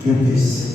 Dieu puisse.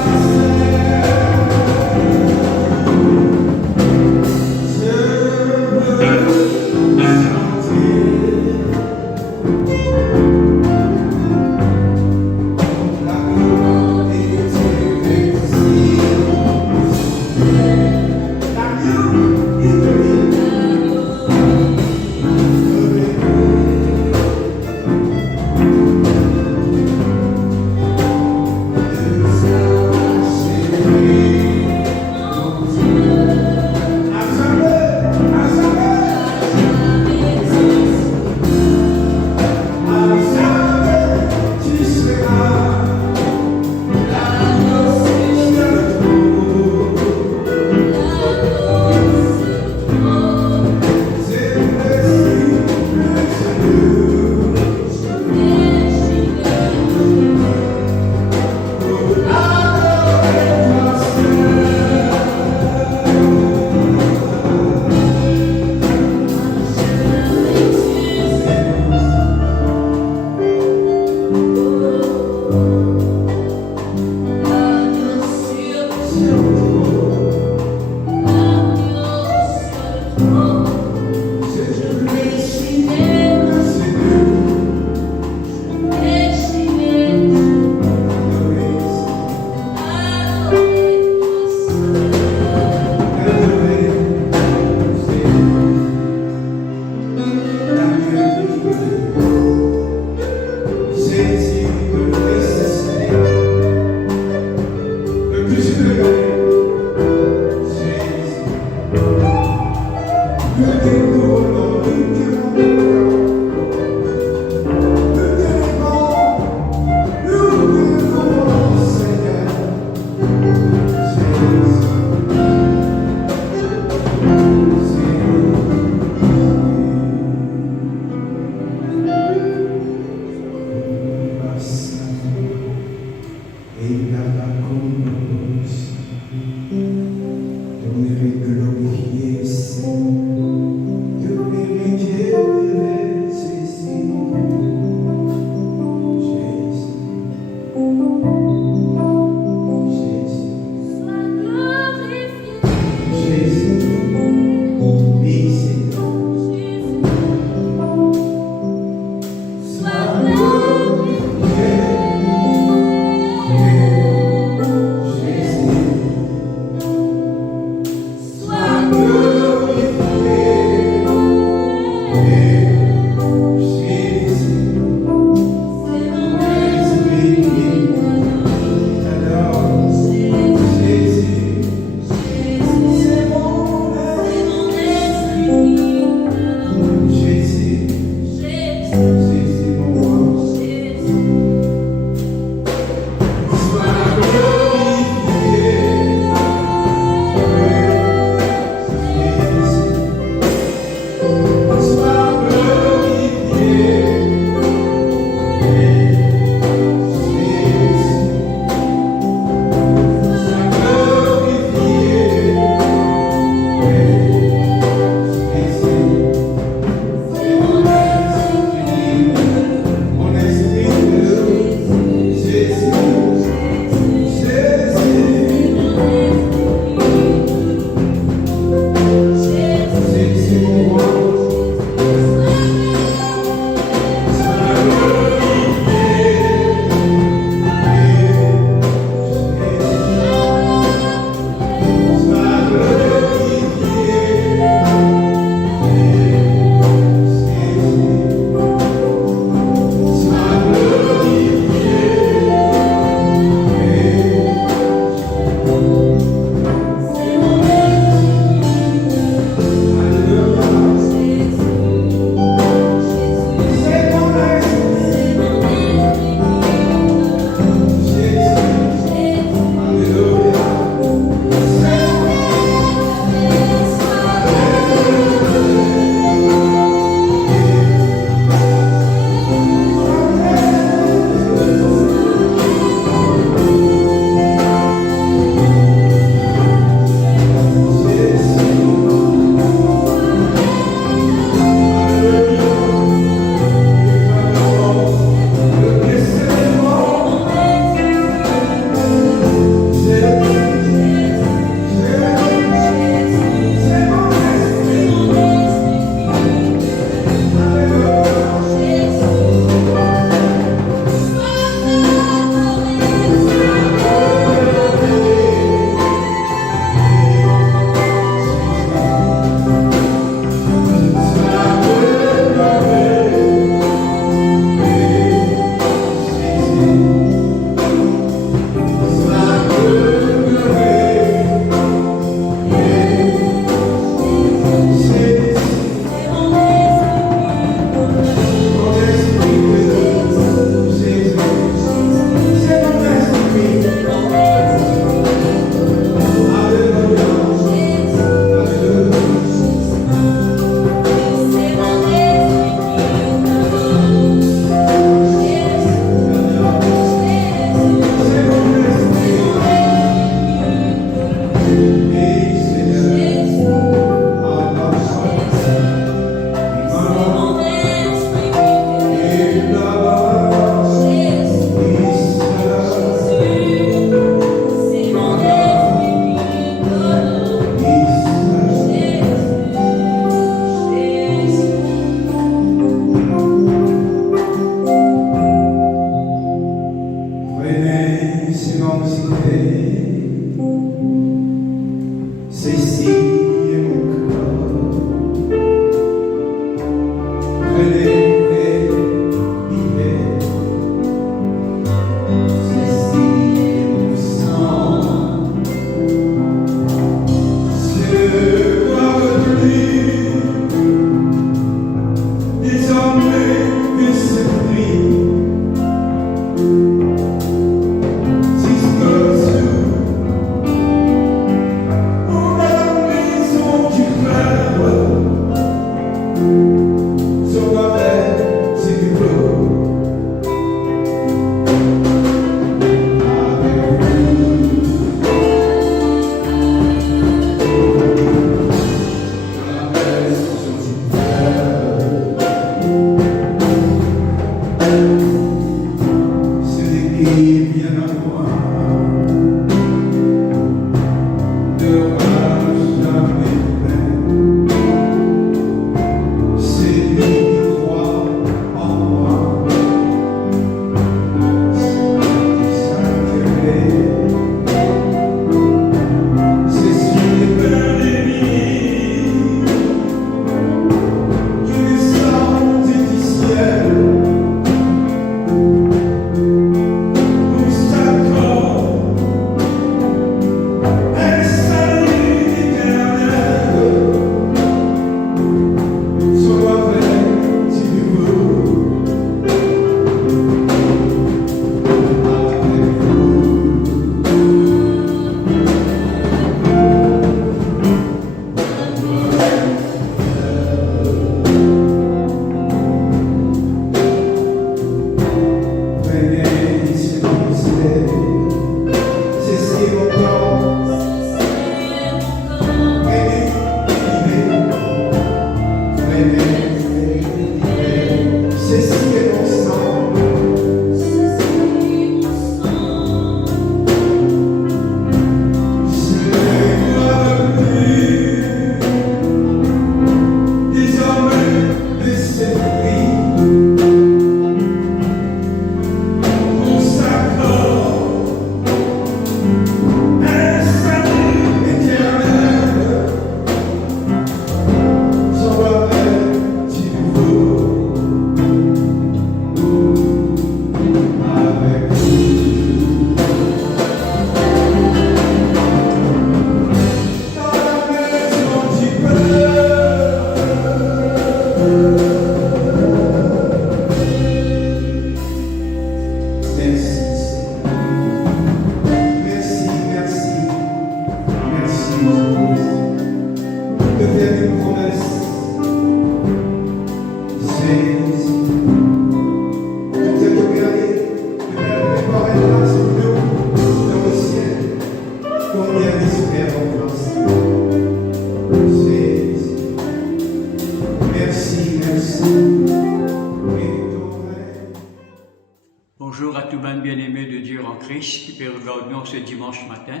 Bonjour à tous les bien-aimés de Dieu en Christ qui peut regarder ce dimanche matin.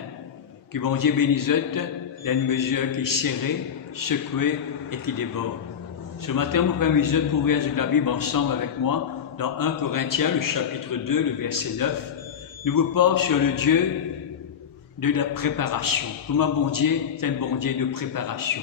Que bon Dieu bénisse d'une mesure qui est serrée, secouée et qui déborde. Ce matin, vous permettez de ouvrir la Bible ensemble avec moi dans 1 Corinthiens, le chapitre 2, le verset 9. Nous vous parlons sur le Dieu de la préparation. Comment bon Dieu est un bon Dieu de préparation.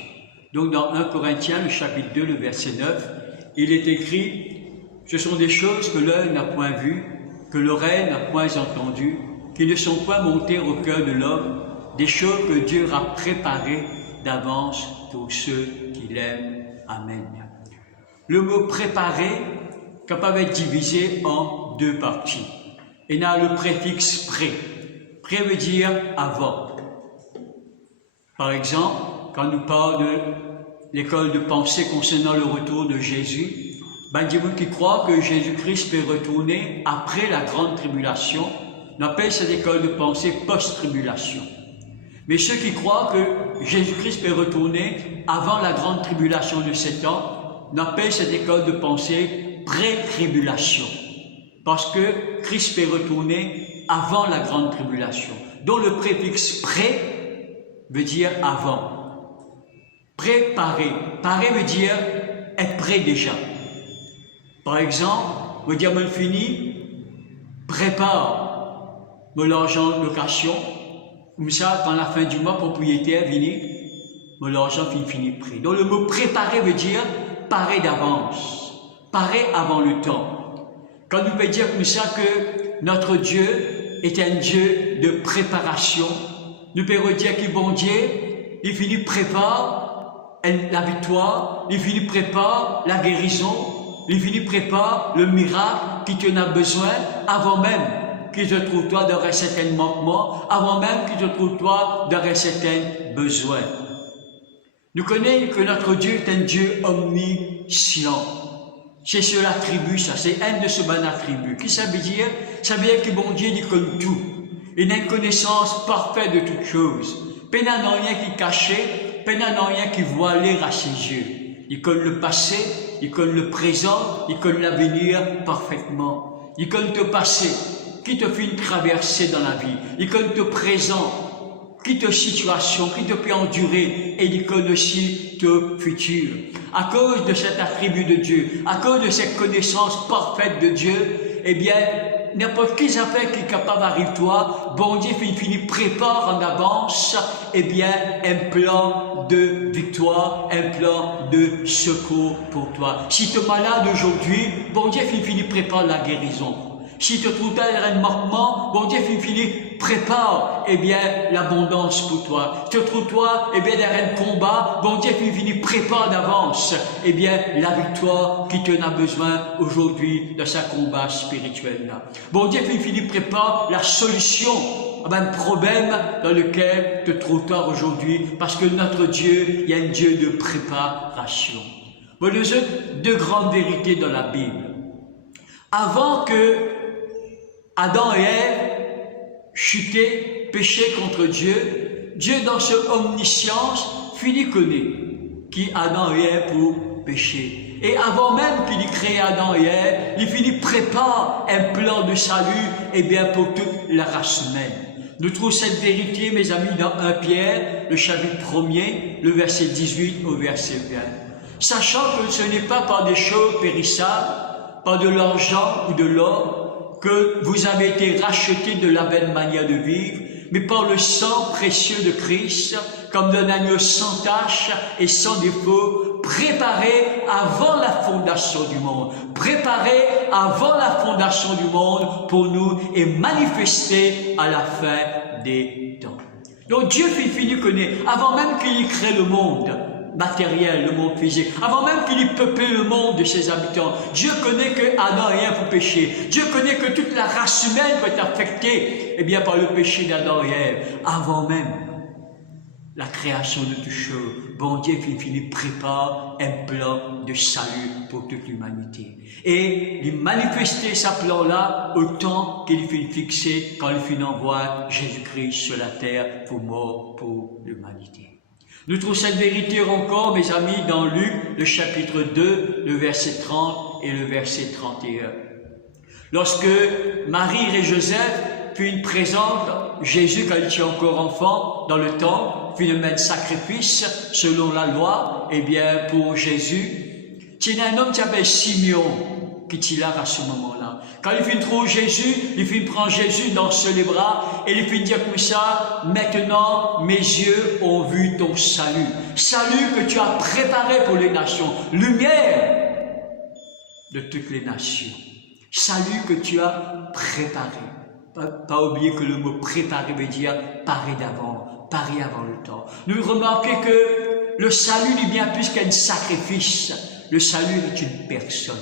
Donc dans 1 Corinthiens, le chapitre 2, le verset 9, il est écrit « Ce sont des choses que l'œil n'a point vues, que l'oreille n'a point entendues, qui ne sont point montées au cœur de l'homme, des choses que Dieu a préparées d'avance pour ceux qui l'aiment. Amen. » Le mot « préparer » capable d'être divisé en deux parties. Il y a le préfixe « pré ». « Pré » veut dire « avant ». Par exemple, quand nous parlons de l'école de pensée concernant le retour de Jésus, il y a des gens qui croient que Jésus-Christ peut retourner après la grande tribulation. On appelle cette école de pensée post-tribulation. Mais ceux qui croient que Jésus-Christ peut retourner avant la grande tribulation de 7 ans, on appelle cette école de pensée pré-tribulation. Parce que Christ peut retourner avant la grande tribulation. Donc le préfixe pré veut dire avant. Préparer. Parer veut dire être prêt déjà. Par exemple, le diamant fini, prépare l'argent de location. Comme ça, quand la fin du mois, propriétaire vient, l'argent finit prêt. Donc le mot préparer veut dire parer d'avance, parer avant le temps. Quand nous pouvons dire comme ça que notre Dieu est un Dieu de préparation, nous pouvons dire que bon Dieu, il finit prépare la victoire, il finit prépare la guérison, il finit prépare le miracle qui tu en as besoin avant même qu'il te trouve toi dans un certain manquement, avant même qu'il te trouve toi dans un certain besoin. Nous connaissons que notre Dieu est un Dieu omniscient. C'est sur l'attribut, ça, c'est un de ce bon attribut. Qu'est-ce que ça veut dire? Ça veut dire que bon Dieu, il connaît tout. Il a une connaissance parfaite de toutes choses. Il n'y a rien qui est caché, il n'y a rien qui est voilé à ses yeux. Il connaît le passé, il connaît le présent, il connaît l'avenir parfaitement. Il connaît le passé, qui te fait une traversée dans la vie. Il connaît le présent, qui te situation, qui te peut endurer, et il connaît aussi le futur. À cause de cet attribut de Dieu, à cause de cette connaissance parfaite de Dieu, eh bien, n'importe qui affaire qui est capable d'arriver toi, bon Dieu finit prépare en avance, eh bien, un plan de victoire, un plan de secours pour toi. Si tu es malade aujourd'hui, bon Dieu finit prépare la guérison. Si tu te trouves dans un manquement, bon Dieu finit prépare, eh bien, l'abondance pour toi. Si tu te trouves toi, eh bien, dans un combat, bon Dieu finit prépare d'avance, eh bien, la victoire qui tu en as besoin aujourd'hui dans ce combat spirituel là. Bon Dieu finit prépare la solution à un problème dans lequel te trouves toi aujourd'hui, parce que notre Dieu, il y a un Dieu de préparation. Bon, nous avons deux grandes vérités dans la Bible. Avant que Adam et Ève chutaient, péchaient contre Dieu, Dieu dans sa omniscience finit connaître qui Adam et Ève pour pécher. Et avant même qu'il ait créé Adam et Ève, il finit prépare un plan de salut, et bien pour toute la race humaine. Nous trouvons cette vérité, mes amis, dans 1 Pierre, le chapitre 1er, le verset 18 au verset 20. Sachant que ce n'est pas par des choses périssables, par de l'argent ou de l'or, que vous avez été rachetés de la belle manière de vivre, mais par le sang précieux de Christ, comme d'un agneau sans tache et sans défaut, préparé avant la fondation du monde. Préparé avant la fondation du monde pour nous et manifesté à la fin des temps. Donc Dieu finit connaît, avant même qu'il y crée le monde matériel, le monde physique, avant même qu'il ait peuplé le monde de ses habitants, Dieu connaît que Adam et Ève ont péché. Dieu connaît que toute la race humaine va être affectée, eh bien, par le péché d'Adam et Ève, avant même la création de toutes choses. Bon Dieu finit prépare un plan de salut pour toute l'humanité. Et il manifestait sa plan-là au temps qu'il finit fixé quand il finit envoyer Jésus-Christ sur la terre pour mort pour l'humanité. Nous trouvons cette vérité encore, mes amis, dans Luc, le chapitre 2, le verset 30 et le verset 31. Lorsque Marie et Joseph puis présentent Jésus quand il était encore enfant dans le temple, puis le mettre sacrifice selon la loi, eh bien pour Jésus, il y a un homme qui s'appelle Simeon qui était là à ce moment-là. Quand il finit trouver Jésus, il finit prendre Jésus dans les bras et il finit dire comme ça, maintenant mes yeux ont vu ton salut. Salut que tu as préparé pour les nations, lumière de toutes les nations. Salut que tu as préparé. Pas oublier que le mot préparer veut dire parer d'avant, parer avant le temps. Nous remarquons que le salut n'est bien plus qu'un sacrifice. Le salut est une personne.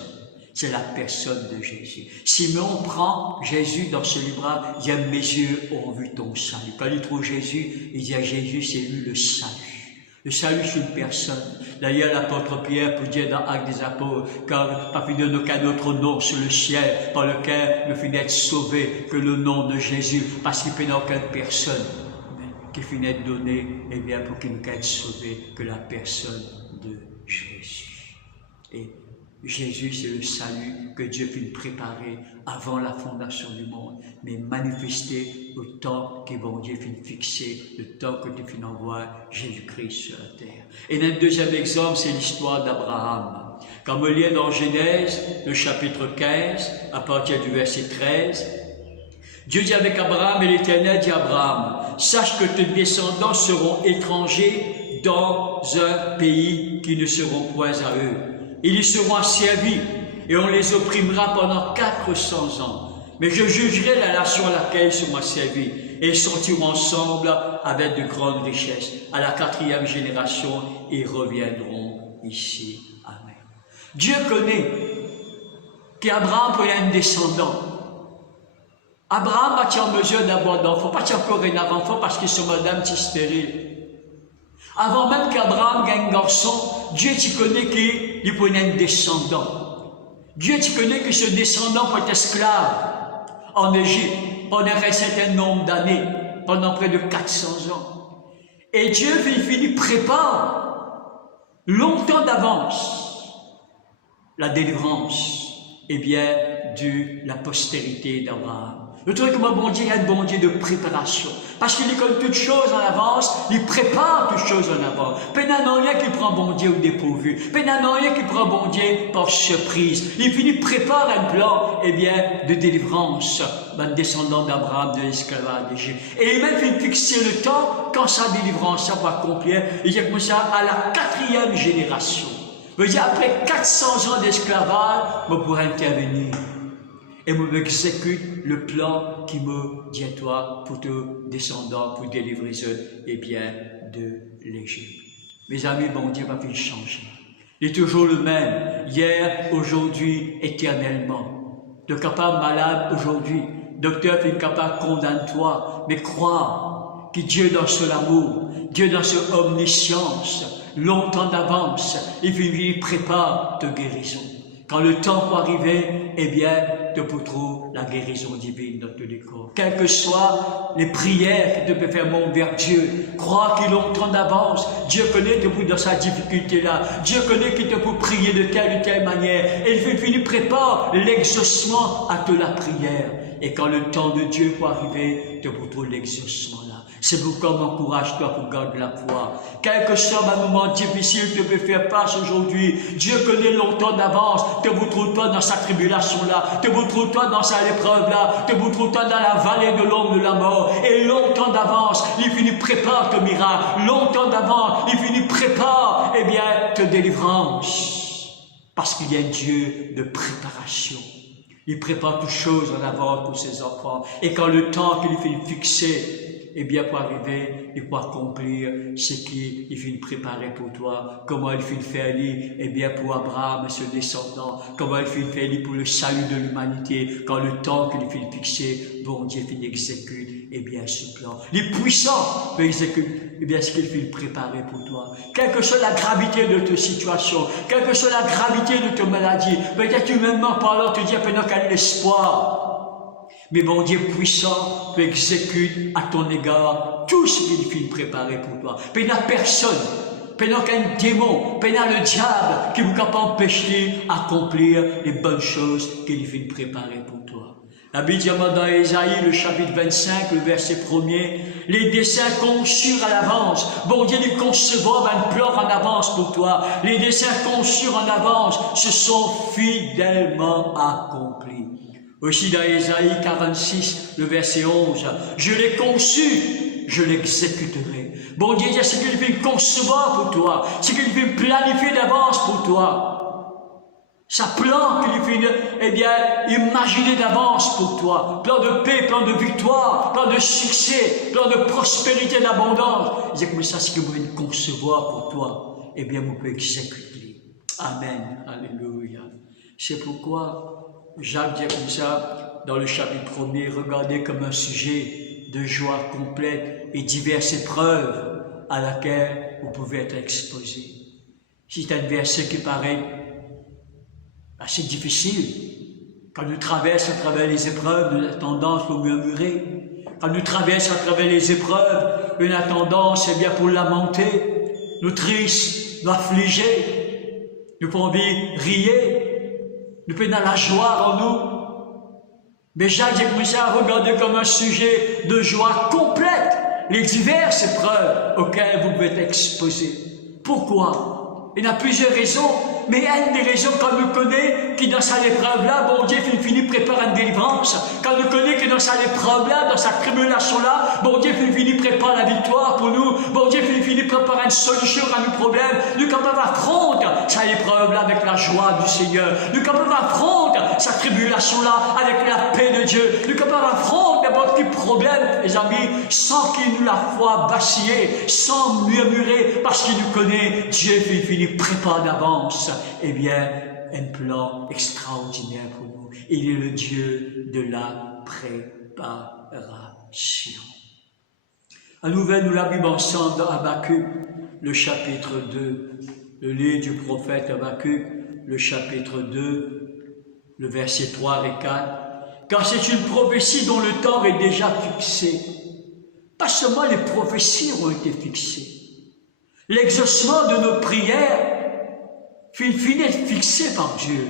C'est la personne de Jésus. Simeon prend Jésus dans ce livre, il dit « Mes yeux ont vu ton salut ». Quand il trouve Jésus, il dit à Jésus, c'est lui le salut. Le salut, c'est une personne. D'ailleurs, l'apôtre Pierre peut dire dans Actes des Apôtres, car pas fini de aucun autre nom sur le ciel, par lequel nous finit d'être sauvés que le nom de Jésus, parce qu'il n'y a aucune personne qui finit d'être donnée, eh bien, pour qu'il nous être sauvés que la personne de Jésus. Et Jésus, c'est le salut que Dieu finit préparer avant la fondation du monde, mais manifesté au temps que bon Dieu finit fixé, le temps que Dieu finit envoyer Jésus-Christ sur la terre. Et le deuxième exemple, c'est l'histoire d'Abraham. Quand on lit dans Genèse, le chapitre 15, à partir du verset 13, Dieu dit avec Abraham et l'Éternel dit à Abraham, sache que tes descendants seront étrangers dans un pays qui ne seront point à eux. Ils y seront asservis et on les opprimera pendant 400 ans. Mais je jugerai la nation à laquelle ils seront asservis et ils sortiront ensemble avec de grandes richesses. À la 4e génération, ils reviendront ici. Amen. Dieu connaît qu'Abraham peut être un descendant. Abraham a été en mesure d'avoir d'enfants, pas encore un enfant parce que son madame est stérile. Avant même qu'Abraham gagne un garçon, Dieu tu connaît qu'il peut être un descendant. Dieu tu connais que ce descendant peut être esclave en Égypte pendant un certain nombre d'années, pendant près de 400 ans. Et Dieu finit prépare longtemps d'avance la délivrance, eh bien, de la postérité d'Abraham. Le truc que mon bon Dieu, il y a un bon Dieu de préparation. Parce qu'il est comme toutes choses en avance, il prépare toutes choses en avance. Pénan rien qui prend bon Dieu au dépourvu. Pénan rien qui prend bon Dieu par surprise. Il finit prépare un plan, eh bien, de délivrance, ben, descendant d'Abraham, de l'esclavage d'Égypte. Et il même fait fixer le temps quand sa délivrance va accomplir. Il dit comme ça, à la 4e génération. Veut dire, après 400 ans d'esclavage, on pourra intervenir. Et me exécute le plan qui me dit à toi pour te descendants, pour délivrer eux, eh bien, de l'Égypte. Mes amis, bon Dieu va faire changer. Il est toujours le même, hier, aujourd'hui, éternellement. De capable malade aujourd'hui, docteur fait capable condamne-toi, mais crois que Dieu dans son amour, Dieu dans son omniscience, longtemps d'avance, il prépare ta guérison. Quand le temps va arriver, eh bien, te trouver la guérison divine dans tous les corps. Quelles que soient les prières que tu peux faire monter vers Dieu, crois qu'il a longtemps d'avance. Dieu connaît te dans sa difficulté-là. Dieu connaît qu'il te peut prier de telle ou telle manière. Et il finit prépare l'exaucement à toute la prière. Et quand le temps de Dieu va arriver, te trouver l'exaucement là. C'est pourquoi m'encourage-toi pour garder la foi. Quel que soit un moment difficile que tu peux faire face aujourd'hui, Dieu connaît longtemps d'avance. Te vous trouve-toi dans sa tribulation-là, te vous trouve-toi dans sa épreuve-là, te vous trouve-toi dans la vallée de l'ombre de la mort. Et longtemps d'avance, il finit prépare ton miracle. Longtemps d'avance, il finit prépare, eh bien, ta délivrance. Parce qu'il y a un Dieu de préparation. Il prépare toutes choses en avance pour ses enfants. Et quand le temps qu'il finit fixé, eh bien, pour arriver, il faut accomplir ce qu'il finit préparer pour toi. Comment il finit faire, eh bien, pour Abraham et ses descendants. Comment il finit faire pour le salut de l'humanité. Quand le temps qu'il finit fixé, bon Dieu finit exécute, eh bien, ce plan. Les puissants peuvent exécuter, eh bien, ce qu'il finit préparer pour toi. Quelle que soit la gravité de ta situation, quelle que soit la gravité de ta maladie, peut-être humainement parlant, te dire, pendant quel espoir. Mais bon Dieu puissant peut exécuter à ton égard tout ce qu'il finit préparer pour toi. Il n'y a personne, il n'y a qu'un démon, il y a le diable qui vous peut empêcher d'accomplir les bonnes choses qu'il finit préparer pour toi. La Bible dit dans Ésaïe, le chapitre 25, le verset 1er, les desseins conçus à l'avance. Bon Dieu dit concevoir un plan en avance pour toi. Les desseins conçus en avance se sont fidèlement accomplis. Aussi dans Ésaïe 46, le verset 11, je l'ai conçu, je l'exécuterai. Bon Dieu dit ce qu'il fait concevoir pour toi, ce qu'il fait planifier d'avance pour toi. Sa plan qu'il fait, eh bien, imaginer d'avance pour toi. Plan de paix, plan de victoire, plan de succès, plan de prospérité, d'abondance. Il dit comme ça, ce que vous voulez concevoir pour toi, eh bien, vous pouvez exécuter. Amen. Alléluia. C'est pourquoi Jacques dit comme ça, dans le chapitre 1er, regardez comme un sujet de joie complète et diverses épreuves à laquelle vous pouvez être exposé. Si c'est un verset qui paraît assez difficile, quand nous traversons à travers les épreuves, nous avons tendance à murmurer. Quand nous traversons à travers les épreuves, nous avons tendance, eh bien, pour lamenter, nous tristes, nous affliger, nous pouvons envie rier, nous pouvons avoir la joie en nous. Mais Jacques dit comme ça, regardez comme un sujet de joie complète les diverses épreuves auxquelles vous pouvez être exposés. Pourquoi? Il y a plusieurs raisons. Mais une des raisons, quand nous connaissons que dans cette épreuve-là, bon Dieu finit prépare une délivrance. Quand nous connaissons que dans cette épreuve-là, dans cette tribulation-là, bon Dieu finit prépare la victoire pour nous. Bon Dieu finit prépare une solution à nos problèmes. Nous capables affronter cette épreuve-là avec la joie du Seigneur. Nous capables affronter cette tribulation-là avec la paix de Dieu. Nous capables affronter n'importe quel problème, les amis, sans qu'il nous la foi vaciller, sans murmurer, parce qu'il nous connaît. Dieu finit prépare d'avance. Eh bien, un plan extraordinaire pour nous. Il est le Dieu de la préparation. À nouvelle, nous la Bible ensemble dans Habakkuk, le chapitre 2, le livre du prophète Habakkuk, le chapitre 2, le verset 3 et 4. Car c'est une prophétie dont le temps est déjà fixé. Pas seulement les prophéties ont été fixées. L'exaucement de nos prières finit d'être fixé par Dieu.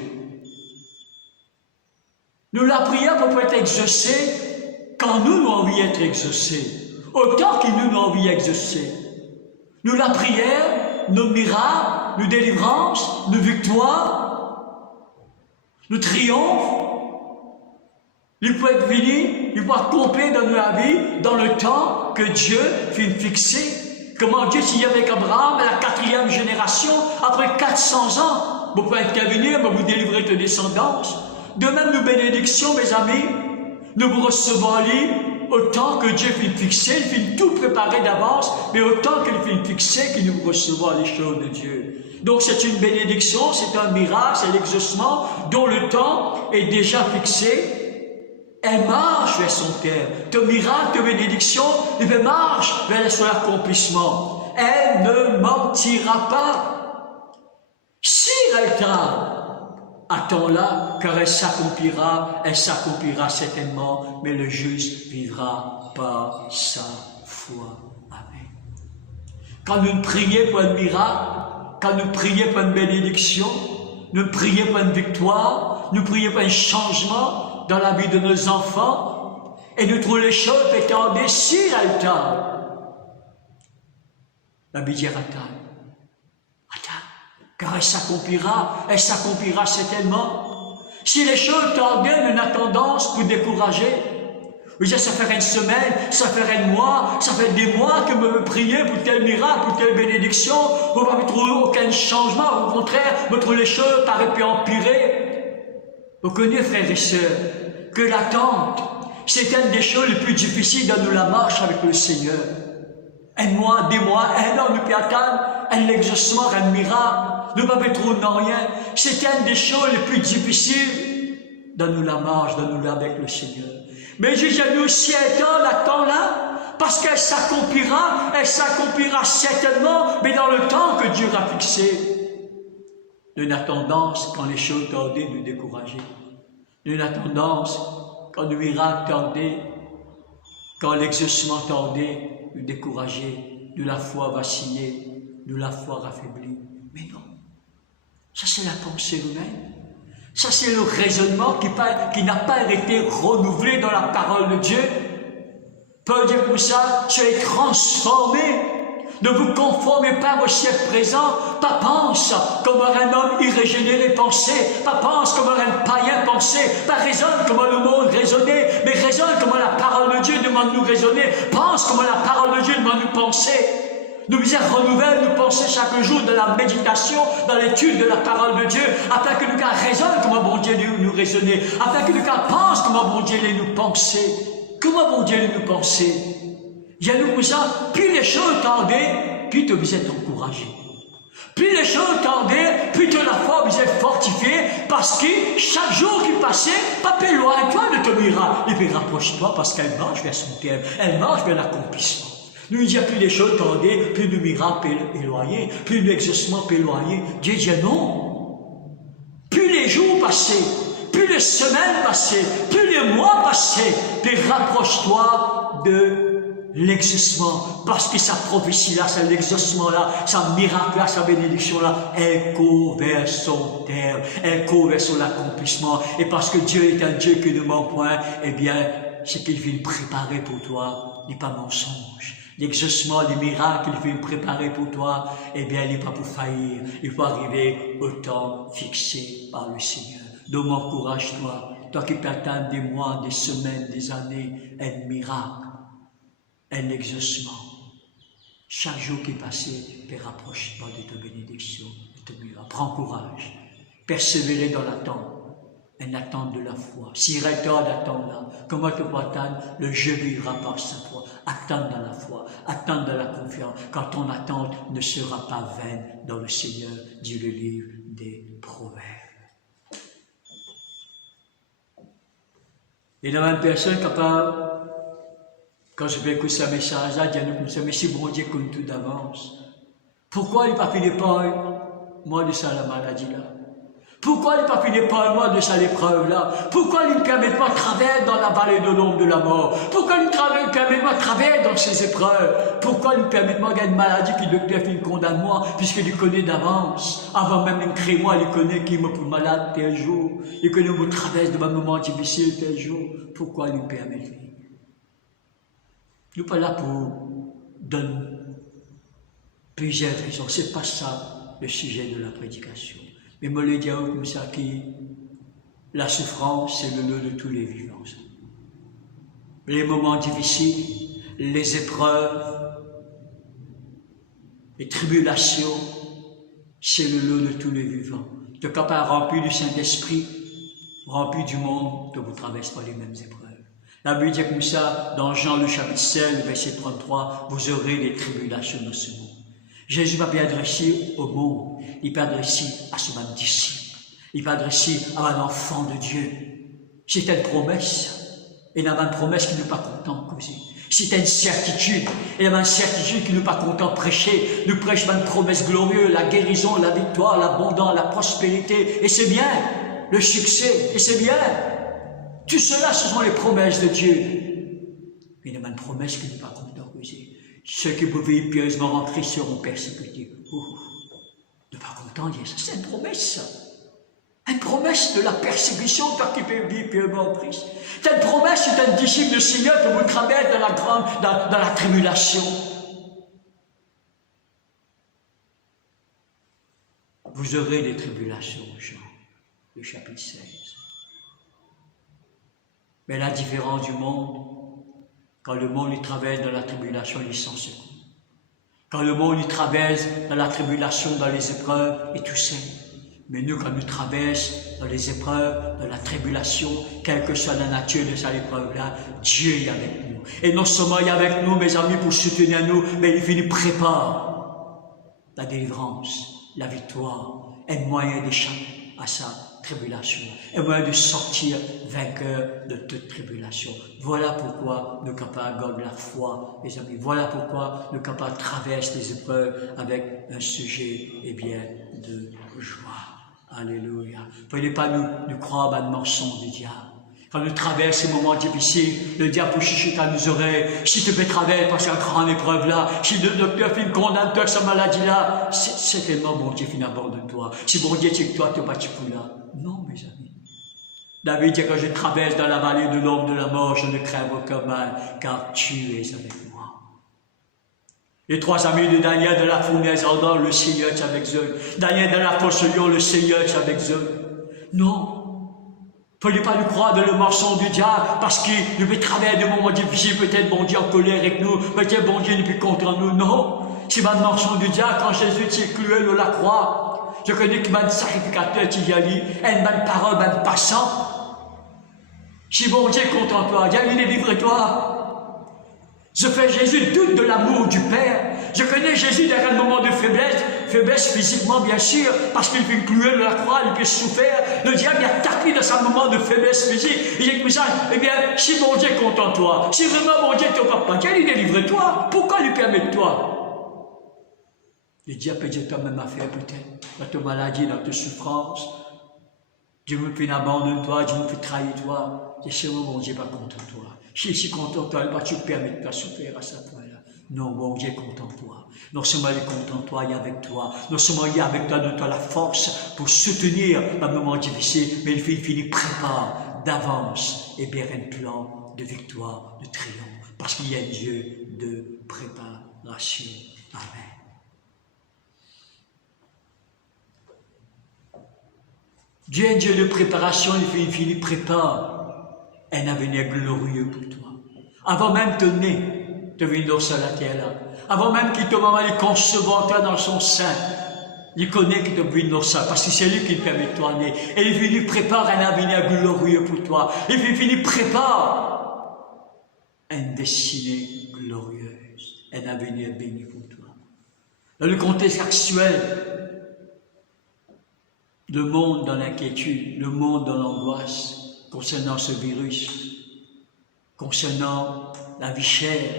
Nous la prière pour être exaucée quand nous avons envie d'être exaucés, autant qu'il nous a envie d'exaucer. Nous la prière, nos miracles, nos délivrances, nos victoires, nos triomphes, il peut être fini, il peut être complet dans notre vie, dans le temps que Dieu finit fixé. Comment Dieu s'y est avec Abraham à la 4e génération, après 400 ans, vous pouvez intervenir, mais vous délivrer de descendance. De même, nos bénédictions, mes amis, nous vous recevons libre, autant que Dieu finit fixé, il finit tout préparé d'avance, mais autant qu'il finit fixé, qu'il nous recevons les choses de Dieu. Donc c'est une bénédiction, c'est un miracle, c'est l'exaucement dont le temps est déjà fixé. Elle marche vers son terme. Ton miracle, ta bénédiction, elle marche vers son accomplissement. Elle ne mentira pas. Si elle tarde, attends-la, car elle s'accomplira certainement, mais le juste vivra par sa foi. Amen. Quand nous prions pour un miracle, quand nous prions pour une bénédiction, nous prions pour une victoire, nous prions pour un changement, dans la vie de nos enfants, et nous trouvons les choses étant des si altars. La Bible dit attends, car elle s'accomplira certainement. Si les choses tardaient, nous avons tendance pour décourager. Vous dites, ça ferait une semaine, ça ferait un mois, ça fait des mois que vous me priez pour tel miracle, pour telle bénédiction, vous n'avez trouvé aucun changement, au contraire, vous trouvez les choses paraissent plus empirer. Vous connaissez, frères et sœurs, que l'attente, c'est une des choses les plus difficiles dans la marche avec le Seigneur. Un mois, des mois, un an, nous pouvons attendre un exaucement, un miracle. Nous ne pouvons pas trouver rien. C'est une des choses les plus difficiles dans la marche, dans nous avec le Seigneur. Mais Jésus a nous aussi l'attend là, parce qu'elle s'accomplira certainement, mais dans le temps que Dieu a fixé. Nous avons tendance, quand les choses tardent, de nous décourager. Nous avons tendance, quand le miracle tardait, quand l'exaucement tardait, de nous décourager, de la foi vaciller, de la foi affaiblir. Mais non, ça c'est la pensée humaine. Ça, c'est le raisonnement qui n'a pas été renouvelé dans la parole de Dieu. Paul dit pour ça, soyez transformés. Ne vous conformez pas au siècle présent, pas pense comme un homme irrégénéré pensait, pas pense comme un païen pensait, pas raisonne comme le monde raisonnait, mais raisonne comme la parole de Dieu demande de nous raisonner, pense comme la parole de Dieu demande de nous penser. Nous renouvelle nos pensées chaque jour dans la méditation, dans l'étude de la parole de Dieu, afin que nous raisonne comme bon Dieu nous raisonner, afin que nous pense comme bon Dieu nous penser. Comment bon Dieu nous penser? Il y a nous ça, plus les choses tardaient, plus vous êtes encouragés. Plus les choses tardaient, plus de la foi vous êtes fortifiés, parce que chaque jour qui passait, pas éloigne-toi de ton miracle, et puis rapproche-toi parce qu'elle marche vers son terme, elle marche vers l'accomplissement. Nous, il y a plus les choses tardaient, plus de miracles éloignés, plus d'exaucement éloigné. Dieu dit non. Plus les jours passaient, plus les semaines passaient, plus les mois passaient, puis rapproche-toi de l'exaucement, parce que sa prophétie-là, sa l'exaucement-là, sa miracle-là, sa bénédiction-là, elle court vers son terme, elle court vers son accomplissement, et parce que Dieu est un Dieu qui ne ment point, eh bien, ce qu'il vient préparer pour toi n'est pas mensonge. L'exaucement, les miracles qu'il vient préparer pour toi, eh bien, il n'est pas pour faillir, il faut arriver au temps fixé par le Seigneur. Donc, encourage-toi, toi qui peux attendre des mois, des semaines, des années, un miracle, un exaucement. Chaque jour qui est passé, te rapproche-toi de ta bénédiction, de ton miracle. Prends courage. Persévérer dans l'attente. Une attente de la foi. Si retarde d'attendre là, comment tu peux attendre? Le jeu vivra par sa foi. Attendre dans la foi, attendre dans la confiance, car ton attente ne sera pas vaine dans le Seigneur, dit le livre des Proverbes. Et la même personne capable, quand je vais écouter ce message-là, dire comme ça, mais si bon Dieu compte tout d'avance, pourquoi il n'a pas fini par moi de ça la maladie-là? Pourquoi il n'a pas fini par moi de ça l'épreuve-là? Pourquoi il ne permet pas de traverser dans la vallée de l'ombre de la mort? Pourquoi il ne permet pas de traverser dans ces épreuves? Pourquoi il ne permet pas d'avoir une maladie qui le docteur fait condamne moi, puisqu'il connaît d'avance? Avant même de créer moi, il connaît qui me pour malade tel jour. Il connaît où me traverse de un moment difficile tel jour. Pourquoi il nous permet? Nous ne sommes pas là pour donner plusieurs raisons. Ce n'est pas ça le sujet de la prédication. Mais me le dire comme ça, la souffrance, c'est le lot de tous les vivants. Les moments difficiles, les épreuves, les tribulations, c'est le lot de tous les vivants. Tu es capable rempli du Saint-Esprit, rempli du monde, que vous ne traversez pas les mêmes épreuves. La Bible dit comme ça, dans Jean le chapitre 16, verset 33, vous aurez des tribulations dans ce monde. Jésus va bien adresser au monde, il peut adresser à son disciple, il peut adresser à un enfant de Dieu. C'est une promesse, et il y a une promesse qui n'est pas content de causer. C'est une certitude, et il y a une certitude qui n'est pas content de prêcher. Nous prêchons une promesse glorieuse, la guérison, la victoire, l'abondance, la prospérité, et c'est bien, le succès, et c'est bien. Tout cela, ce sont les promesses de Dieu. Mais il y a une promesse qui n'est pas content de causer. Ceux qui pouvaient pieusement rentrer seront persécutés. Ne pas content de dire ça, c'est une promesse. Une promesse de la persécution, toi qui peux vivre pieusement en Christ. C'est une promesse, c'est un disciple du Seigneur que vous traversez dans la tribulation. Vous aurez des tribulations, Jean, le chapitre 16. Mais la différence du monde, quand le monde y traverse dans la tribulation, il est sans secours. Quand le monde y traverse dans la tribulation, dans les épreuves, il est tout seul. Mais nous, quand nous traversons dans les épreuves, dans la tribulation, quelle que soit la nature de cette épreuve-là, Dieu est avec nous. Et non seulement il est avec nous, mes amis, pour soutenir nous, mais il nous prépare la délivrance, la victoire, et le moyen d'échapper à ça. Tribulation, et moyen de sortir vainqueur de toute tribulation. Voilà pourquoi nous sommes capables de garder la foi, mes amis. Voilà pourquoi nous sommes capables de traverser les épreuves avec un sujet, eh bien, de joie. Alléluia. Ne voyez pas nous croire à un mensonge du diable. Quand nous traversons ces moments difficiles, le diable peut chuchoter à nos oreilles. Si tu peux traverser par cette grande épreuve-là, si le docteur finit condamne toi cette maladie-là, c'est tellement bon Dieu finit à bord de toi. Si bon Dieu est avec toi, tu n'es pas là. Non, mes amis. David dit, quand je traverse dans la vallée de l'ombre de la mort, je ne crains aucun mal, car tu es avec moi. Les 3 amis de Daniel de la fournaise ardente, le Seigneur est avec eux. Daniel de la fosse lion, le Seigneur est avec eux. Non. Il ne fallait pas lui croire dans le mensonge du diable, parce qu'il devait travailler de moments difficiles, peut-être bon Dieu en colère avec nous, peut-être bon Dieu n'est plus contre nous. Non. C'est pas le mensonge du diable quand Jésus t'y cloué de la croix. Je connais qu'il m'a un sacrificateur qui y a dit, une bonne parole, bonne passant. Si bon Dieu est content de toi, viens lui délivre-toi. Je fais Jésus doute de l'amour du Père. Je connais Jésus dans un moment de faiblesse physiquement bien sûr, parce qu'il fait clouer de la croix, il peut souffrir. Le diable il attaque dans un moment de faiblesse physique. Il dit comme ça, eh bien, si mon Dieu est content de toi, si vraiment mon Dieu est ton papa, viens lui délivre-toi. Pourquoi lui permettre toi? Le diable peut dire toi-même à faire peut-être, dans ta maladie, dans ta souffrance. Dieu me fait abandonner toi, Dieu me fait trahir toi. C'est sûrement mon Dieu n'est pas content de toi. Si je suis content de toi, il va te permettre de toi souffrir à ce point-là. Non, mon Dieu est content de toi. Non seulement il est content de toi, il est avec toi. Non seulement il est avec toi, donne-toi la force pour soutenir un moment difficile, mais il finit prépare d'avance et bien un plan de victoire, de triomphe. Parce qu'il y a un Dieu de préparation. Amen. Dieu est un Dieu de préparation, il finit prépare un avenir glorieux pour toi. Avant même de te naître, de venir sur la terre là. Avant même qu'il te maman les concevant toi dans son sein, il connaît qu'il te vient dans ça, parce que c'est lui qui te permet de toi naître. Et il finit prépare un avenir glorieux pour toi. Il finit prépare une destinée glorieuse, un avenir béni pour toi. Dans le contexte actuel, le monde dans l'inquiétude, le monde dans l'angoisse, concernant ce virus, concernant la vie chère,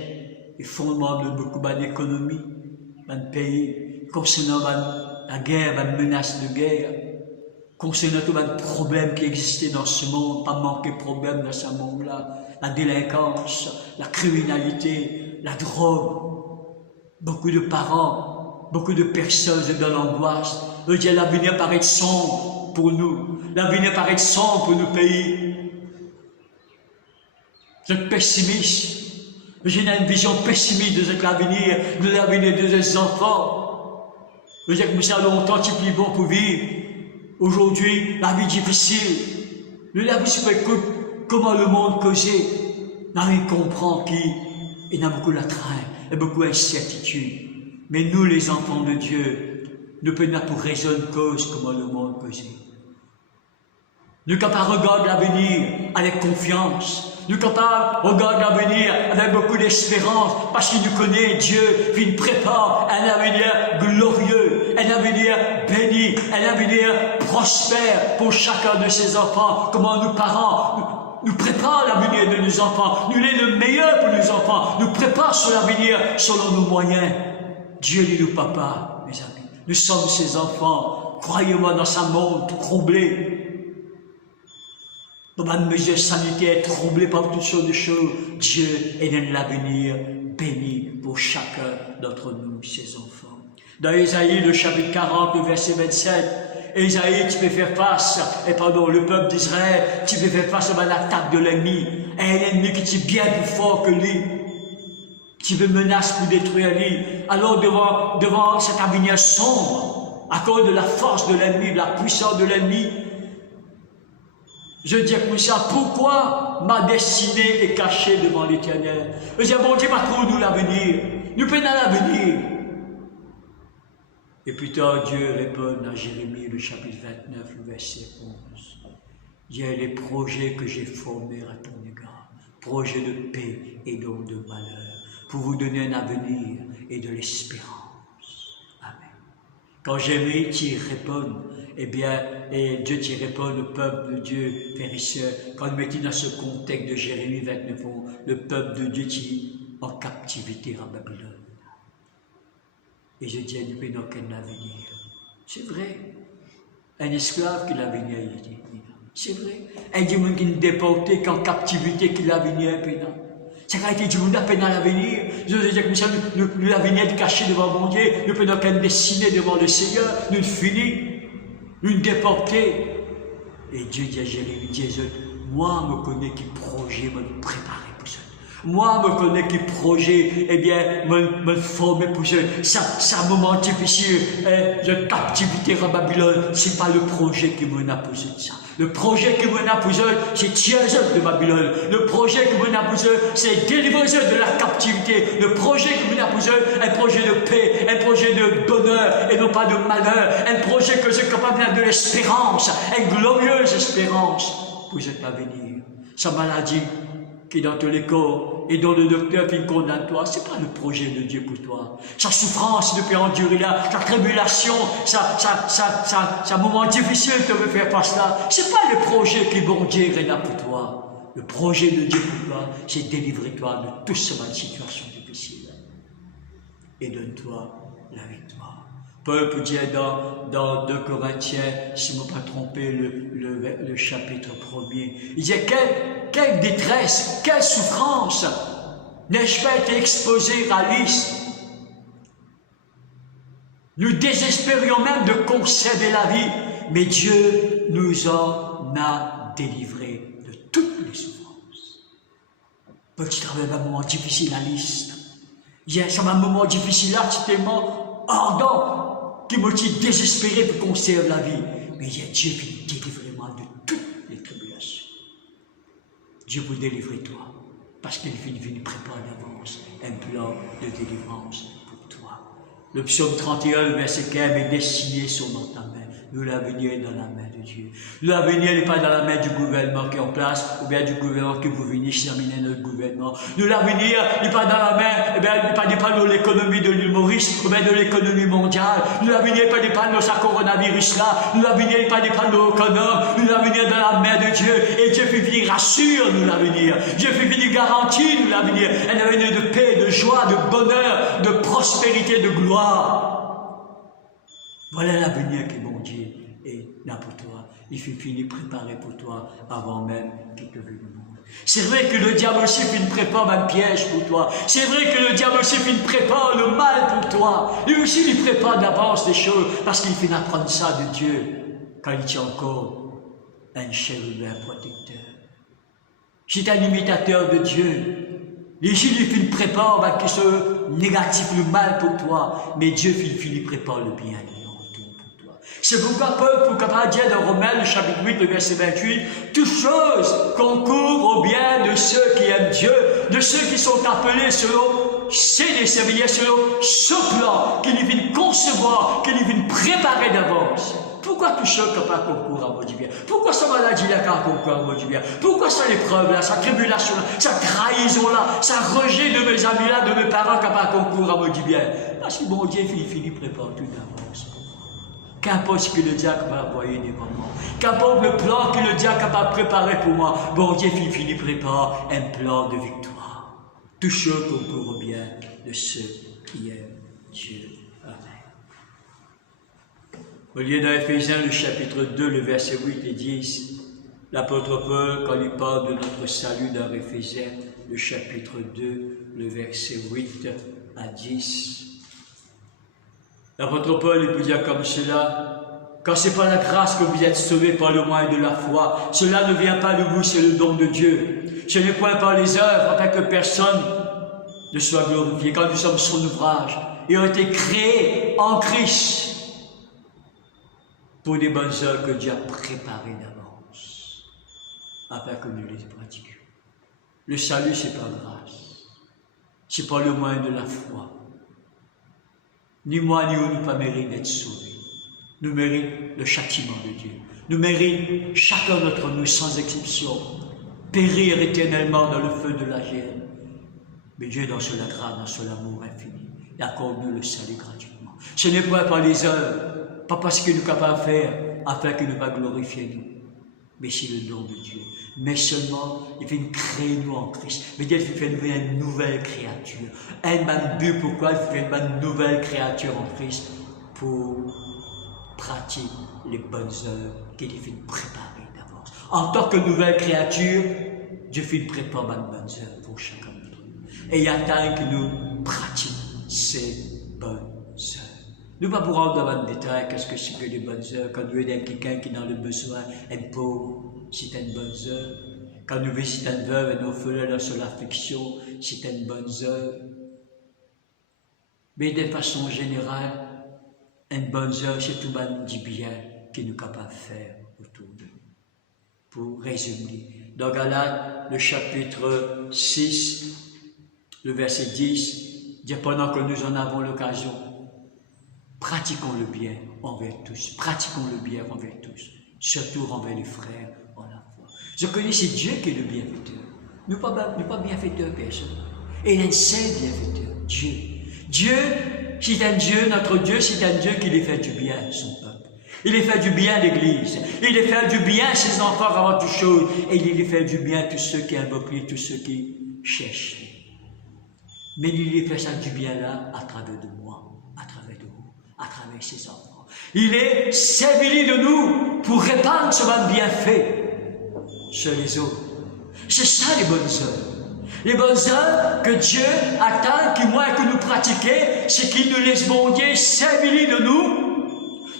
les fondements de beaucoup d'économies, de pays, concernant la guerre, la menace de guerre, concernant tous les problèmes qui existaient dans ce monde, pas manquer de problèmes dans ce monde-là, la délinquance, la criminalité, la drogue, beaucoup de parents, beaucoup de personnes dans l'angoisse. L'avenir paraît sombre pour nous. L'avenir paraît sombre pour nos pays. Vous êtes pessimiste. J'ai une vision pessimiste de l'avenir de nos enfants. Vous êtes comme ça longtemps, c'est plus bon pour vivre. Aujourd'hui, la vie difficile. La vie se fait comment le monde causé. N'a rien comprend qui. Il y a beaucoup de crainte, et beaucoup d'incertitude. Mais nous, les enfants de Dieu, nous pouvons pour raison de cause comment le monde causé. Nous sommes capables de regarder l'avenir avec confiance. Nous sommes capables de regarder l'avenir avec beaucoup d'espérance, parce qu'il nous connaît, Dieu, qui nous prépare un avenir glorieux, un avenir béni, un avenir prospère pour chacun de ses enfants. Comment nos parents nous préparent l'avenir de nos enfants, nous sommes le meilleur pour nos enfants, nous préparent sur l'avenir selon nos moyens. Dieu dit nous, papa, mes amis, nous sommes ses enfants, croyez-moi dans sa monde troublé. Dans une mesure sanitaire, troublé par toutes sortes de choses, Dieu est dans l'avenir béni pour chacun d'entre nous, ses enfants. Dans Ésaïe, le chapitre 40, le verset 27, Ésaïe, tu peux faire face, le peuple d'Israël, tu peux faire face à l'attaque de l'ennemi, un ennemi qui est bien plus fort que lui, qui veut menace pour détruire lui. Alors devant cet avenir sombre, à cause de la force de l'ennemi, de la puissance de l'ennemi, je dis comme ça, pourquoi ma destinée est cachée devant l'Éternel? Je dis, bon Dieu, pas trop nous l'avenir. Nous prenons l'avenir. Et plus tard, Dieu répond à Jérémie, le chapitre 29, le verset 11. Il y a les projets que j'ai formés à ton égard, projets de paix et donc de malheur, pour vous donner un avenir et de l'espérance. Amen. Quand Jérémie t'y répond, eh bien, et Dieu t'y répond, le peuple de Dieu, frères et sœurs, quand nous mettons dans ce contexte de Jérémie 29, le peuple de Dieu qui est en captivité à Babylone. Et je dis à Dieu, non, quel avenir. C'est vrai. Un esclave qui l'avenir, il dit. C'est vrai. Un démon qui est déporté, qui est en captivité, qui l'avenir, c'est quand il dit, nous n'avons pas l'avenir. Je veux dire comme ça, l'avenir est caché devant mon Dieu, nous ne pouvons qu'un dessiner devant le Seigneur, nous finissons. Une déportée. Et Dieu dit à Jérémie, moi, je me connais qui projet me préparer pour ça. Moi, je me connais qui projet, eh bien, me former pour ça. C'est un moment difficile, de captivité à Babylone. C'est pas le projet qui me n'a posé de ça. Le projet qui me n'a posé, c'est tirer de Babylone. Le projet qui me n'a posé, c'est délivrer de la captivité. Le projet qui me n'a posé, un projet de paix, un projet de bonheur et non pas de malheur. Un projet que je capable de l'espérance, une glorieuse espérance pour cet avenir. Sa maladie qui est dans tous les corps et dont le docteur qui condamne toi, c'est pas le projet de Dieu pour toi. Sa souffrance depuis endurer là, sa tribulation, sa moment difficile te veut faire face là, c'est pas le projet qui bon Dieu là pour toi. Le projet de Dieu pour toi, c'est délivrer toi de toute cette situation difficile et donne-toi la victoire. Paul peut dire dans 2 Corinthiens, si je ne me pas trompé, le chapitre 1er, il dit quelle détresse, quelle souffrance n'ai-je pas été exposé à l'is. Nous désespérions même de conserver la vie, mais Dieu nous en a délivrés de toutes les souffrances. Petit travail un moment difficile à l'is. Il y a un moment difficile là, c'est tellement ardent qui me dit désespéré pour conserver la vie. Mais il y a Dieu qui délivre moi de toutes les tribulations. Dieu vous délivrer toi, parce qu'il vient préparer d'avance un plan de délivrance pour toi. Le psaume 31, verset 15, est dessiné sur notre main. Nous, l'avenir est dans la main de Dieu. L'avenir n'est pas dans la main du gouvernement qui est en place, ou bien du gouvernement que vous venez terminer notre gouvernement. Nous, l'avenir n'est pas dans la main, n'est pas de l'économie de l'île Maurice, ou bien de l'économie mondiale. Nous, l'avenir n'est pas de ce coronavirus-là. Nous, l'avenir n'est pas de l'économie. Nous, l'avenir est dans la main de Dieu. Et Dieu fait venir rassure, nous, l'avenir. Dieu fait venir garantie, nous, l'avenir. Un avenir de paix, de joie, de bonheur, de prospérité, de gloire. Voilà l'avenir que mon Dieu est là pour toi. Il fait finir préparer pour toi avant même qu'il te veuille le monde. C'est vrai que le diable aussi fait une prépare un piège pour toi. C'est vrai que le diable aussi fait une prépare le mal pour toi. Lui aussi il prépare d'avance des choses parce qu'il fait apprendre ça de Dieu quand il tient encore un chérubin protecteur. C'est un imitateur de Dieu. Ici, il fait une prépare avec ce négatif, le mal pour toi. Mais Dieu finit prépare le bien. C'est pourquoi Paul, pour capable dire dans Romains, le chapitre 8, le verset 28, toutes choses concourent au bien de ceux qui aiment Dieu, de ceux qui sont appelés selon ses desseins, selon ce plan qu'il vient concevoir, qu'il vient préparer d'avance. Pourquoi tout ça capable concourt à moi du bien? Pourquoi cette maladie-là concourt à moi du bien? Pourquoi cette épreuve-là, cette tribulation-là, cette trahison-là, ce rejet de mes amis-là, de mes parents capable concourt à moi du bien? Parce que bon Dieu finit prépare tout d'avance. Qu'importe ce que le diable va envoyer devant moi. Qu'importe le plan que le diable va préparer pour moi. Bon Dieu finit prépare un plan de victoire. Tout ce concourt au bien de ceux qui aiment Dieu. Amen. Au lieu dans Éphésiens, le chapitre 2, le verset 8 et 10, l'apôtre Paul, quand il parle de notre salut dans Éphésiens, le chapitre 2, le verset 8 à 10, l'apôtre Paul il peut dire comme cela, quand c'est par la grâce que vous êtes sauvés par le moyen de la foi, cela ne vient pas de vous, c'est le don de Dieu. Ce n'est point par les œuvres, afin que personne ne soit glorifié. Quand nous sommes son ouvrage, et ont été créés en Christ pour des bonnes œuvres que Dieu a préparées d'avance, afin que nous les pratiquions. Le salut, c'est par grâce. C'est par le moyen de la foi. Ni moi ni vous, nous pas mérite d'être sauvés. Nous méritons le châtiment de Dieu. Nous méritons, chacun d'entre nous, sans exception, périr éternellement dans le feu de la gêne. Mais Dieu, dans ce grâce, dans son amour infini, il accorde-nous le salut gratuitement. Ce n'est pas par les œuvres, pas parce qu'il nous est capable de faire, afin qu'il nous va glorifier nous. Mais c'est le don de Dieu. Mais seulement, il fait créer nous en Christ. Mais Dieu fait nous une nouvelle créature. Un même but, pourquoi il fait une nouvelle créature en Christ? Pour pratiquer les bonnes œuvres qu'il fait préparer d'avance. En tant que nouvelle créature, Dieu fait préparer de bonnes œuvres pour chacun d'entre nous. Et il attend que nous pratiquions ces bonnes œuvres. Nous ne pas pour rentrer dans le détail, qu'est-ce que c'est que les bonnes œuvres. Quand nous aidons quelqu'un qui est dans le besoin, un pauvre, c'est une bonne œuvre. Quand nous visitons une veuve et nos orphelins sur l'affliction, c'est une bonne œuvre. Mais de façon générale, une bonne œuvre, c'est tout le du bien que nous sommes capables de faire autour de nous. Pour résumer, dans Galates, le chapitre 6, le verset 10, dit pendant que nous en avons l'occasion, pratiquons le bien envers tous, pratiquons le bien envers tous, surtout envers les frères en la foi. Je connais, c'est Dieu qui est le bienfaiteur. Nous ne pas bienfaiteur personne. Et il est un seul bienfaiteur, Dieu. Dieu, c'est un Dieu, notre Dieu, c'est un Dieu qui les fait du bien à son peuple. Il les fait du bien à l'Église. Il les fait du bien à ses enfants avant toute chose. Et il les fait du bien à tous ceux qui invoquent, tous ceux qui cherchent. Mais il les fait ça du bien là à travers de moi, à travers de vous, à travers ses enfants. Il est servi de nous pour répandre ce même bienfait sur les autres. C'est ça les bonnes œuvres. Les bonnes œuvres que Dieu attend, que moi et que nous pratiquons, c'est qu'il nous laisse bon Dieu servi de nous.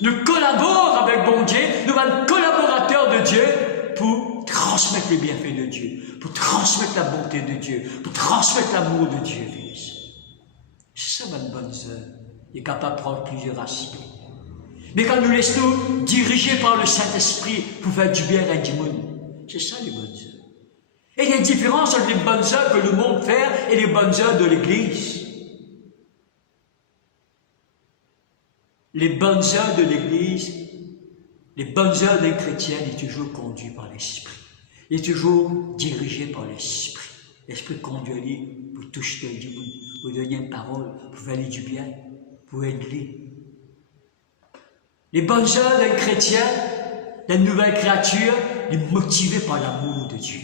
Nous collaborons avec bon Dieu, nous sommes collaborateurs de Dieu pour transmettre les bienfaits de Dieu, pour transmettre la bonté de Dieu, pour transmettre l'amour de Dieu. C'est ça, une bonne œuvre. Il est capable de prendre plusieurs aspects. Mais quand nous laissons diriger par le Saint-Esprit pour faire du bien à du monde, c'est ça les bonnes œuvres. Et il y a une différence entre les bonnes œuvres que le monde fait et les bonnes œuvres de l'Église. Les bonnes œuvres de l'Église, les bonnes œuvres d'un chrétien, il est toujours conduit par l'Esprit. Il est toujours dirigé par l'Esprit. L'Esprit conduit pour toucher du monde, pour donner une parole, pour faire du bien, pour aider. Les bonnes œuvres d'un chrétien, d'une nouvelle créature, il est motivé par l'amour de Dieu.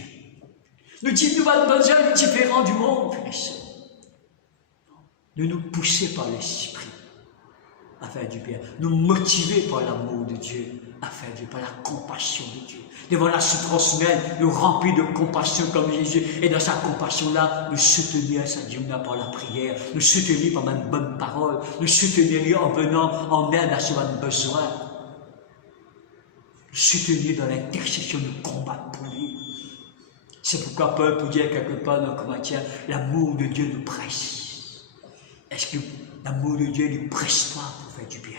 Nous disons, nous avons une bonne œuvre différente du monde, frères et sœurs. De nous pousser par l'Esprit à faire du bien, nous motiver par l'amour de Dieu à faire du bien, par la compassion de Dieu. Devant la souffrance humaine, nous remplir de compassion comme Jésus, et dans sa compassion-là, nous soutenir sa Dieu par la prière, nous soutenir par une bonne parole, nous soutenir en venant en aide à ce besoin, nous soutenir dans l'intercession, nous combattre pour lui. C'est pourquoi Paul peut dire quelque part dans Corinthiens, l'amour de Dieu nous presse. Est-ce que l'amour de Dieu ne presse pas pour faire du bien?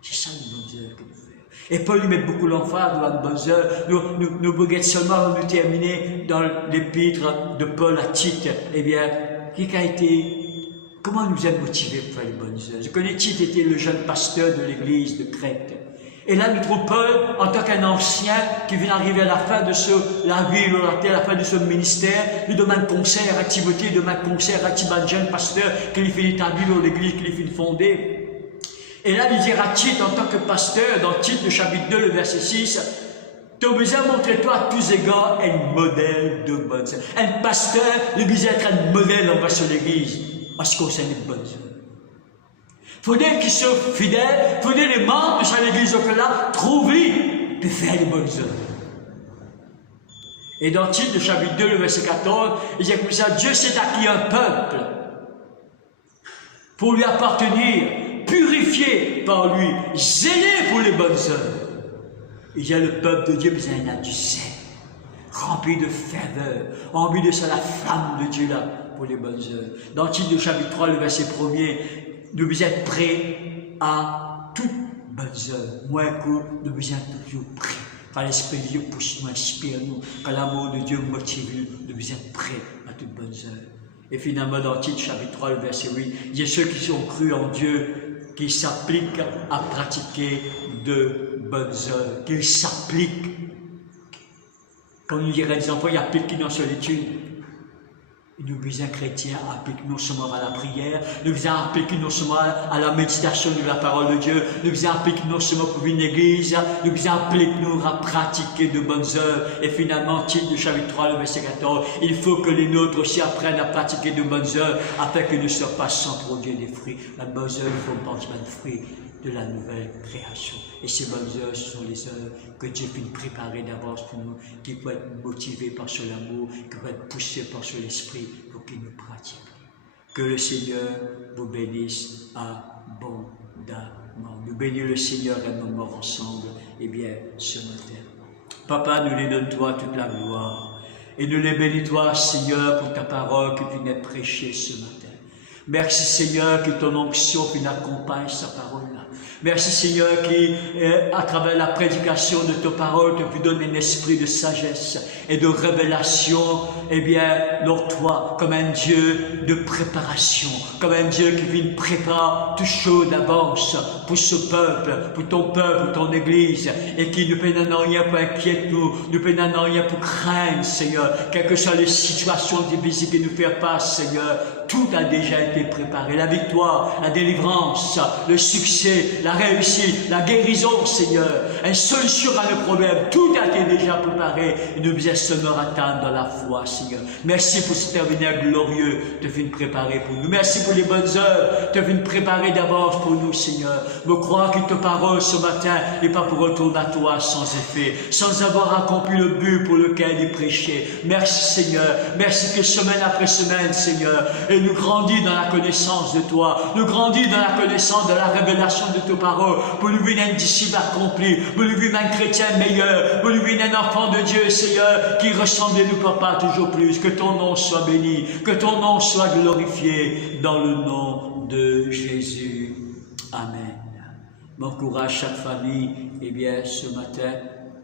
C'est ça les bonnes œuvres que nous faisons. Et Paul lui met beaucoup l'emphase dans les bonnes œuvres. Nous regrettons seulement nous terminer dans l'épître de Paul à Tite. Eh bien, qui a été, comment nous a motivés pour faire les bonnes œuvres? Je connais Tite était le jeune pasteur de l'église de Crète. Et là, nous trouvons Paul, en tant qu'un ancien, qui vient d'arriver à la fin de la vie, à la fin de ce ministère, lui demande conseil à Timothée, il demande conseil à Timothée, jeune pasteur, qu'il fait établir dans l'église, qu'il fait fonder. Et là, il dit à Tite, en tant que pasteur, dans Tite, le chapitre 2, le verset 6, tu as besoin de montrer toi à tous égards un modèle de bonnes œuvres. Un pasteur, il besoin d'être un modèle envers son église, en ce qui concerne les bonnes œuvres. Il faudrait qu'ils soient fidèles, il faudrait les membres de chaque église que là, trouver de faire les bonnes œuvres. Et dans Tite, le chapitre 2, le verset 14, il dit comme ça, Dieu s'est acquis un peuple pour lui appartenir, purifié par lui, zélé pour les bonnes œuvres. Il y a le peuple de Dieu, mais il y en a du zèle, rempli de ferveur, rempli de ça la flamme de Dieu là, pour les bonnes œuvres. Dans Tite, le chapitre 3, le verset 1er, nous devons être prêts à toutes bonnes œuvres. Moi, nous devons être toujours prêts. Quand l'Esprit de Dieu pousse nous, inspire nous, quand l'amour de Dieu motive nous, nous devons être prêts à toutes bonnes œuvres. Et finalement, dans Tite, chapitre 3, le verset 8, il y a ceux qui sont crus en Dieu, qui s'appliquent à pratiquer de bonnes œuvres, qui s'appliquent. Comme nous dirait des enfants, ils appliquent dans solitude. Nous visons chrétiens à appliquer non seulement à la prière, nous visons à appliquer non seulement à la méditation de la parole de Dieu, nous visons à appliquer non seulement pour une église, nous visons à appliquer à pratiquer de bonnes œuvres. Et finalement, Tite, le chapitre 3, le verset 14, il faut que les nôtres aussi apprennent à pratiquer de bonnes œuvres, afin que nous ne soyons pas sans produire des fruits. La bonne œuvre, il faut penser à des fruits de la nouvelle création. Et ces bonnes œuvres, ce sont les œuvres que Dieu peut préparer d'avance pour nous, qui peuvent être motivées par son amour, qui peuvent être poussées par son esprit pour qu'ils nous pratiquent. Que le Seigneur vous bénisse abondamment. Nous bénissons le Seigneur et nous morts ensemble, et bien, ce matin. Papa, nous les donne toi toute la gloire. Et nous les bénis toi, Seigneur, pour ta parole que tu viens prêcher ce matin. Merci, Seigneur, que ton onction vienne accompagne sa parole-là. Merci, Seigneur, qui, à travers la prédication de ta parole, te donne un esprit de sagesse et de révélation, eh bien, Lord, toi, comme un Dieu de préparation, comme un Dieu qui vient préparer tout chose d'avance pour ce peuple, pour ton peuple, pour ton Église, et qui ne peine en rien pour inquiéter nous, ne peine en rien pour craindre, Seigneur, quelles que soient les situations difficiles qui nous fait face, Seigneur, tout a déjà été préparé. La victoire, la délivrance, le succès, la réussite, la guérison, Seigneur, une solution à nos problèmes, tout a été déjà préparé. Et nous nous seulement attendre dans la foi, Seigneur. Merci pour ce terminaire glorieux, te viens préparer pour nous. Merci pour les bonnes œuvres, te viens préparer d'avance pour nous, Seigneur. Me croire que ta parole ce matin n'est pas pour retourner à toi sans effet, sans avoir accompli le but pour lequel il prêchait. Merci, Seigneur. Merci que semaine après semaine, Seigneur, et nous grandis dans la connaissance de toi, nous grandis dans la connaissance de la révélation de ta parole, pour nous venir un disciple accompli, pour nous venir un chrétien meilleur, pour nous venir un enfant de Dieu, Seigneur, qui ressemble à nous, Papa, toujours plus. Que ton nom soit béni, que ton nom soit glorifié, dans le nom de Jésus. Amen. M'encourage chaque famille, eh bien, ce matin,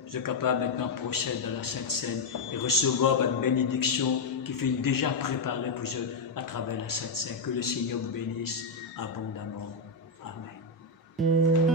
je suis capable maintenant de procéder dans la Sainte Seine et recevoir une bénédiction qui fait déjà préparée pour eux à travers la Sainte Seine. Que le Seigneur vous bénisse abondamment. Amen.